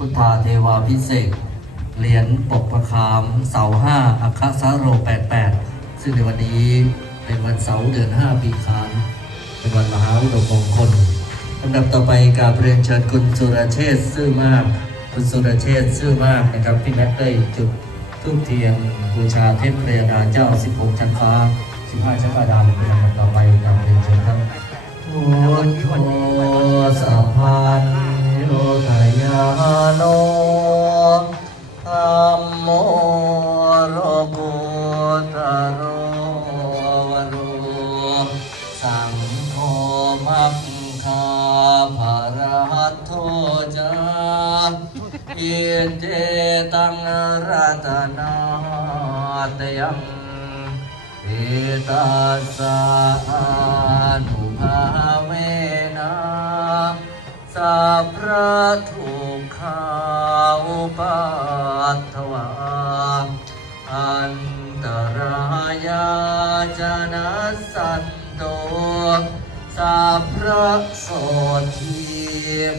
พิเศษ เหรียญปกประคามเสาห้าอัคสาโร88ซึ่งในวันนี้เป็นวันเสาร์เดือน5ปีขานเป็นวันมหาอุดมมงคลลำดับต่อไปกาบเรียนเชิญคุณสุรเชษซื่อมาก คุณสุรเชษซื่อมากนะครับพี่แม็กได้จุดทูบเทียนบูชาเทพพระยดาเจ้า 16 ชั้นฟ้า 15 ชั้นฟ้าดาวเป็นลำดับต่อไปกาบเรียนเชิญครับพุทโธสัพพัน โลทายาโนธรรมโม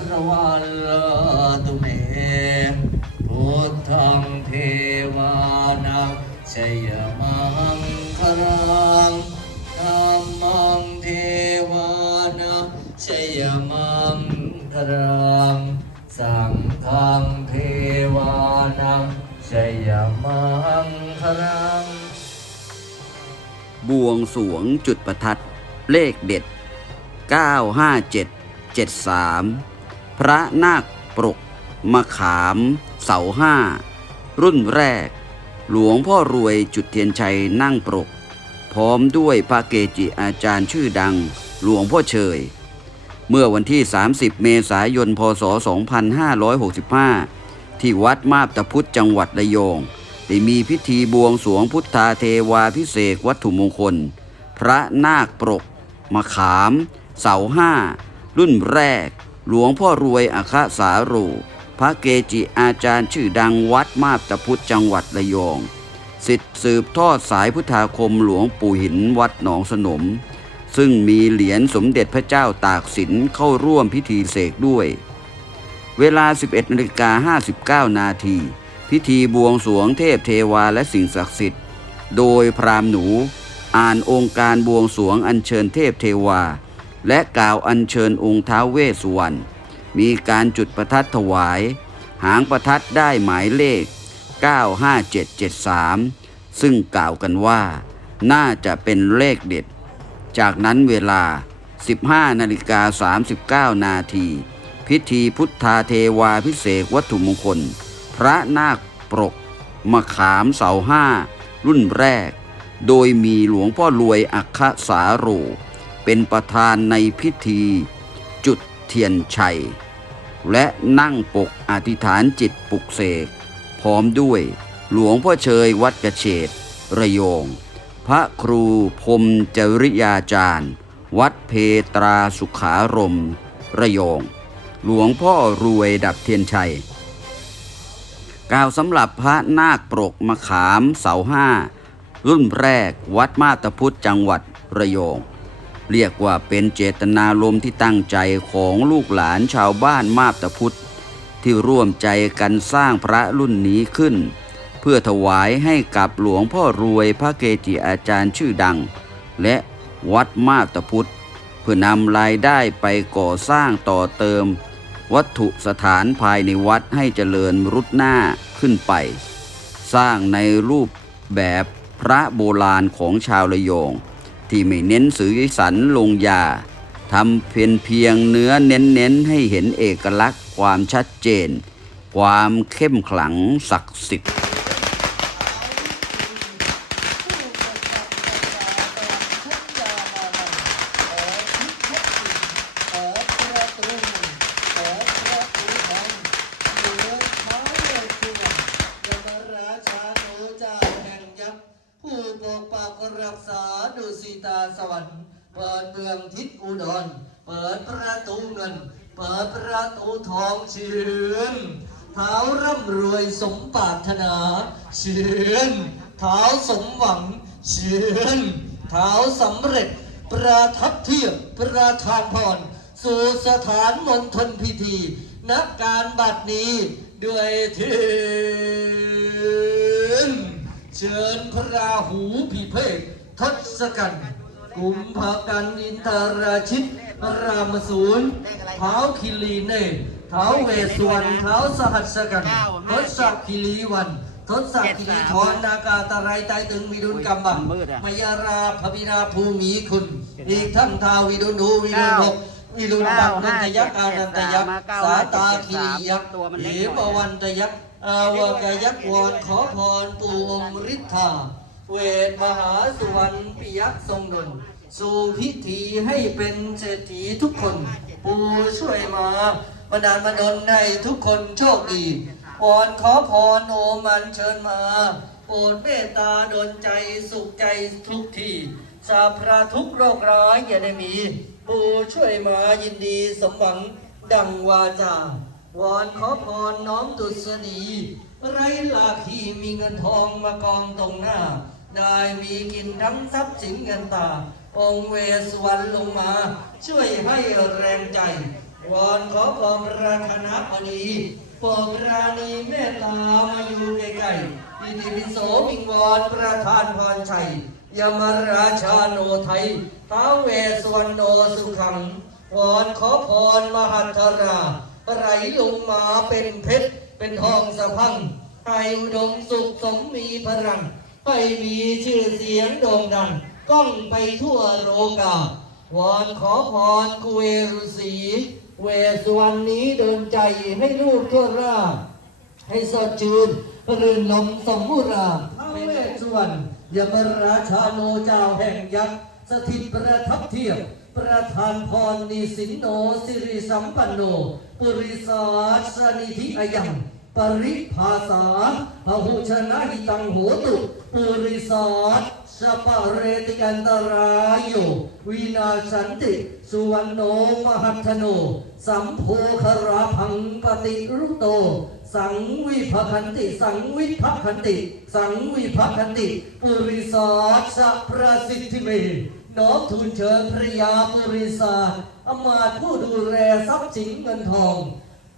พระวันตุเมพุทธังเทวานังชยมังครังธรรมังเทวานังชยมังครังสังฆังเทวานังชยมังครังบวงสวงจุดประทัดเลขเด็ด 95773 พระนาคปรกมะขามเสาห้า รุ่นแรก หลวงพ่อรวยจุดเทียนชัยนั่งปรก พร้อมด้วยพระเกจิอาจารย์ชื่อดัง หลวงพ่อเชย เมื่อวันที่ 30 เมษายน พศ 2565 ที่วัดมาบตะพุธจังหวัดระยองได้มีพิธีบวงสรวงพุทธาเทวาพิเศษวัตถุมงคล พระนาคปรกมะขาม เสาห้า รุ่นแรก หลวงพ่อรวยอาคาสาโร พระเกจิอาจารย์ชื่อดังวัดมาบตะพุทธจังหวัดระยองสิทธิสืบทอดสายพุทธาคมหลวงปู่หินวัดหนองสนม ซึ่งมีเหรียญสมเด็จพระเจ้าตากสินเข้าร่วมพิธีเสกด้วย เวลา 11นาฬิกา59 นาที พิธีบวงสวงเทพเทวาและสิ่งศักดิ์สิทธิ์ โดยพรามหนู อ่านองค์การบวงสวงอัญเชิญเทพเทวา และกล่าวอัญเชิญองค์ท้าวเวสสุวรรณมีการจุดประทัดถวาย หางประทัดได้หมายเลข 95773 ซึ่งกล่าวกันว่า น่าจะเป็นเลขเด็ด จากนั้นเวลา 15นาฬิกา39 นาที พิธีพุทธาเทวาพิเศษวัตถุมงคล พระนาคปรกมะขามเสาห้า รุ่นแรก โดยมีหลวงพ่อรวยอัคคสาโร เป็นประธานในพิธี จุดเทียนชัย และนั่งปกอธิษฐานจิตปลุกเสก พร้อมด้วยหลวงพ่อเชยวัดกระเฉดระยองพระครูพรมจริยาจารย์ วัดเพตราสุขารม ระยอง หลวงพ่อรวยดับเทียนชัย กล่าวสำหรับพระนาคปรกมะขามเสาห้ารุ่นแรกวัดมาตาพุทธจังหวัดระยอง เรียกว่าเป็นเจตนารมณ์ที่ตั้งใจของลูกหลานชาวบ้านมาบตาพุทธที่ร่วมใจกันสร้างพระรุ่นนี้ขึ้น เพื่อถวายให้กับหลวงพ่อรวยพระเกจิอาจารย์ชื่อดัง และวัดมาบตาพุทธเพื่อนำรายได้ไปก่อสร้างต่อเติม วัตถุสถานภายในวัดให้เจริญรุดหน้าขึ้นไป สร้างในรูปแบบพระโบราณของชาวระยอง ที่ไม่เน้นสือสันลงยาทำเพียงเพียงเนื้อเน้นๆให้เห็นเอกลักษณ์ความชัดเจน ความเข้มขลังศักดิ์สิทธิ์ ผู้ปกปักรักษาดุสิตาสวรรค์เปิดเมืองทิศอุดร เปิดประตูเงิน เปิดประตูทองเชือนเท้า ร่ำรวยสมปรารถนาเชือนเท้าสมหวังเชือนเท้าสำเร็จ ประทับเทียบประทานพร สู่สถานมณฑลพิธีนักการบัดนี้ด้วยเทินเชิญพระราหูพิเภกทศกัณฐ์กุมภกันอินทราชิตรามสูรเท้าคิรีเน ท้าเวสสวรรณเท้าสหัสกันทศคิรีวันทศคิรีทรนากาตะไรไตตึงวิดุลกรรมบังมยาราภวินาภูมีคุณอีกทั้งทาวิดุลดูวิดุลหกวิดุลบักนันตยักษ์อานันตยักษ์สาตาคิริยักษ์เหมวันตยักษ์อาวกยักษ์วอนขอพรปู่องค์ฤทธา เวทมหาสุวรรณปิยะทรงดลสู่พิธีให้เป็นเศรษฐีทุกคน ปู่ช่วยมา บันดาลมาดลให้ทุกคนโชคดีวอนขอพรโอมันเชิญมา โปรดเมตตาดลใจสุขใจทุกที่สาพระทุกโรคร้ายอย่าได้มี ปู่ช่วยมายินดีสมหวังดังวาจาวอนขอพรน้อมดุษฎีไรลาภีมีเงินทองมากองตรงหน้า ได้มีกินทั้งทรัพย์สินเงินตา องเวสวรรลงมา ช่วยให้แรงใจ วอนขอพรพระคณะพดีโปรดราณีเมตตามาอยู่ใกล้ๆอิติปิโสมิงวอนประธานพรชัยยมราชาโนไทยท้าวเวสวรรณโนสุขังวอนขอพรมหัทราไหลลงมาเป็นเพชร เป็นทองสะพังให้อุดมสุขสมมีพลังให้มีชื่อเสียงโด่งดังก้องไปทั่วโลกาวอนขอพรกุเวรุสี เวสวรรณนี้เดินใจให้ลูกทั่วราชให้สดชื่นรื่นลมสมุราไม่เวสสวรรณยมราชาโนเจ้าแห่งยักษ์สถิตประทับเทียบ ประธานพรนิสินโนสิริสัมปันโน ปุริสาสนิธิอยังปริภาษาพหุชนะหิตังโหตุ ปุริสา สปะเรติกันตรายโยวินาสันติ สุวรรณโนมหัทโน สัมโพคราพังปฏิรุโต สังวิภคันติ สังวิภคันติ สังวิภคันติ ปุริสาสะประสิทธิเมน้อมทูลเชิญพระยาปุริสาอำมาตย์ผู้ดูแลทรัพย์สินเงินทอง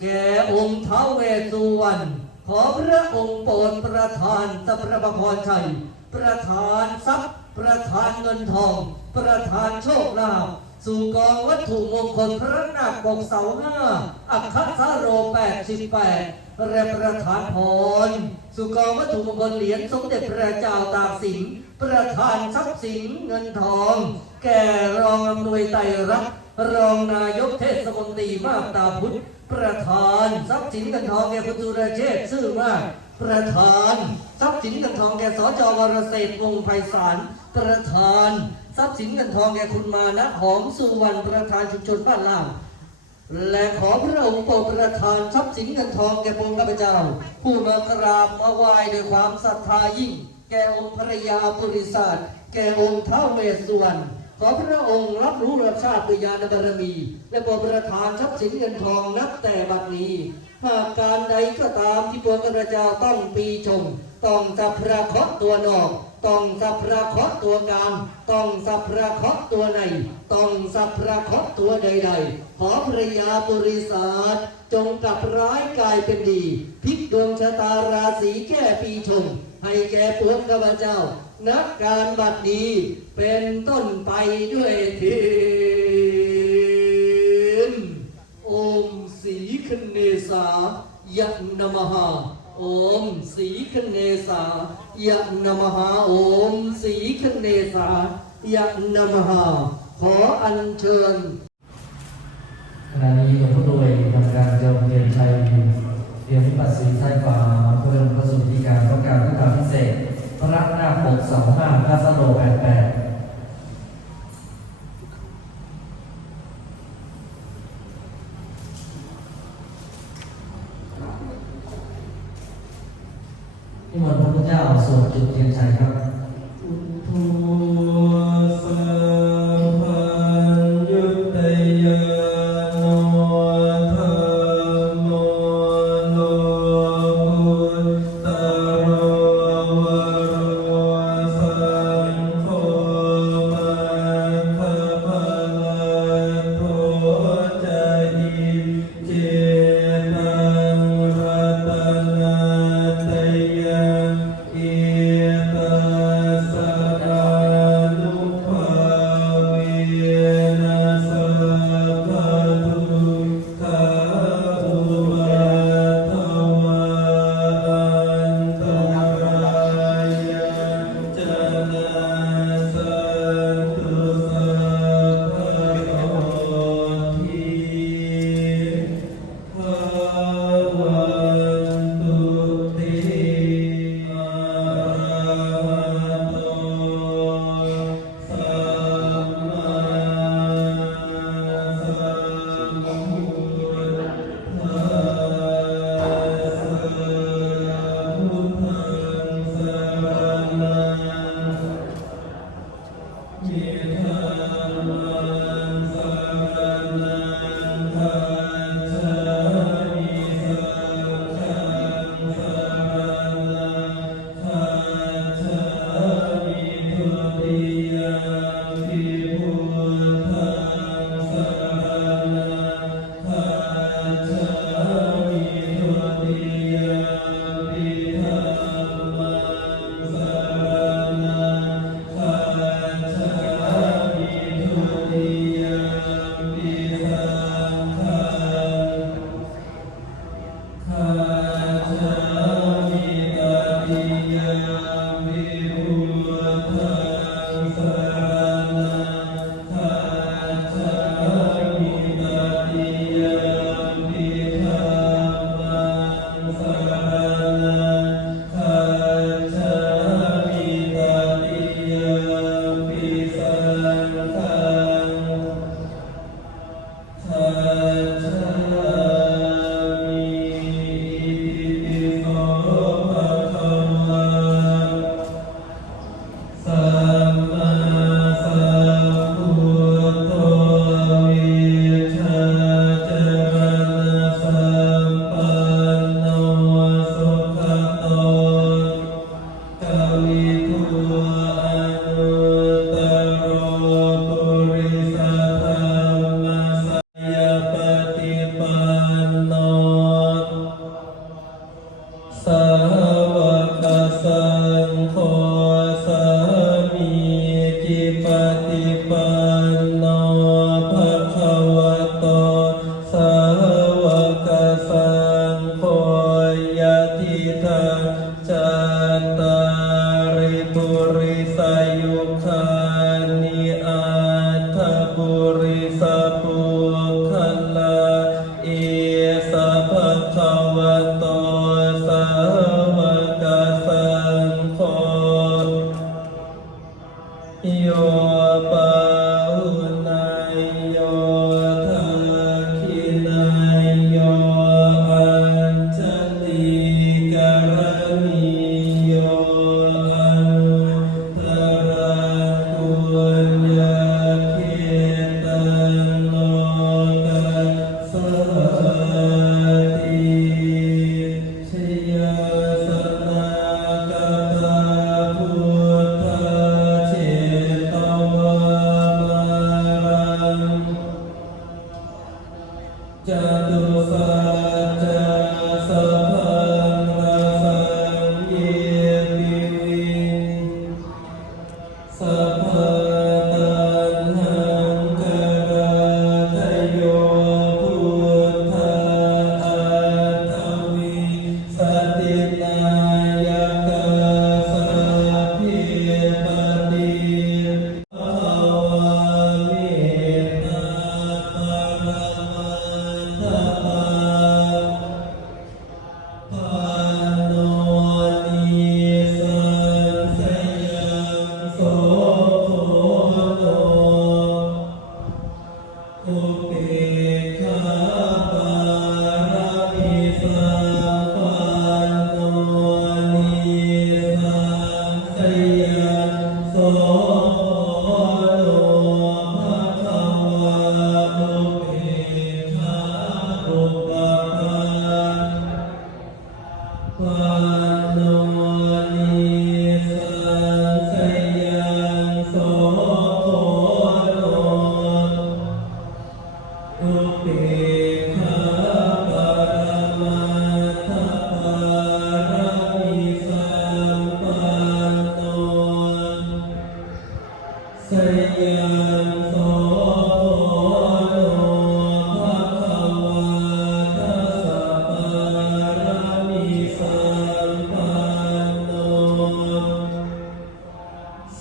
แก่องค์ท้าวเวสุวรรณขอพระองค์โปรดประทานสัพพะพรชัย ประทานทรัพย์ ประทานเงินทอง ประทานโชคลาภสู่กองวัตถุมงคลพระนาคปกเสาห้าอัคคสาโรแปดสิบแปดและประทานพรสู่กองวัตถุมงคลเหรียญสมเด็จพระเจ้าตากสิน ประทานทรัพย์สินเงินทอง แก่รองอำนวยไตรรัตน์รองนายกเทศมนตรีมาตาพุทธประธานทรัพย์สินเงินทองแก่ประตูระเชษซื่อมาก ประธานทรัพย์สินเงินทองแก่สจวรเศษวงไพศาลประธาน ทรัพย์สินเงินทองแก่คุณมานะหอมสุวรรณประธานชุมชนบ้านล่างและขอพระองค์โปรดประทานทรัพย์สินเงินทองแก่พวกข้าพเจ้า ผู้มากราบมาไหว้ด้วยความศรัทธายิ่ง แก่องค์ภรยาปุริศาสแก่องค์ท้าวเวสสุวรรณ ขอพระองค์รับรู้รับทราบปิยานบารมี และโปรดประทานทรัพย์สินเงินทองนับแต่บัดนี้ หากการใดก็ตามที่พวงกข้าพเจ้าต้องปีชมต้องสัพพระคราะห์ตัวนอก ต้องสัพพระคราะห์ตัวกลางต้องสัพพระคราะห์ตัวใน ต้องสัพพระคราะห์ตัวใด ๆ ขอภรรยาบริษัทจงกลับร้ายกลายเป็นดีพลิกดวงชะตาราศีแก้ปีชงให้แก่พวกข้าพเจ้า นักการบัดนี้เป็นต้นไปด้วยทินโอมสีคเนสายะนมหาโอมสีคเนสายะนมหาโอมสีคเนสายะนมหาขออัญเชิญขณะนี้หลวงพ่อรวยทำการเจิมเทียนชัยเรียมปัสสีท้ายฟ้าเพื่อพระสุทธิการประกาศพุทธาพิเศษ หน้ากเสาห้าพระสโนแปดแปดที่มนพระพุทธเจ้าสวดจุดเทียนชัยครับ ยทิทัง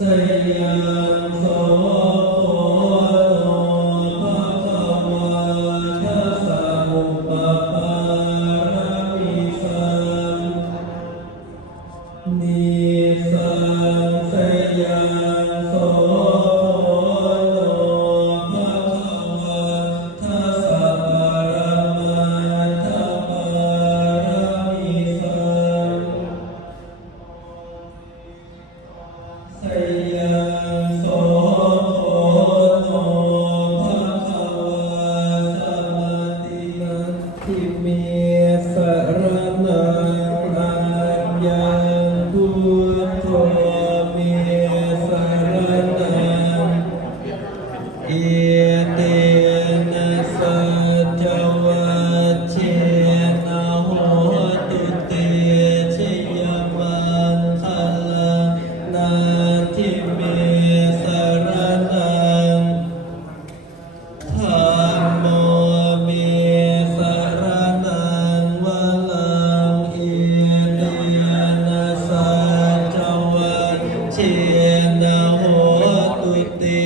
Yeah. ทิเมสร gente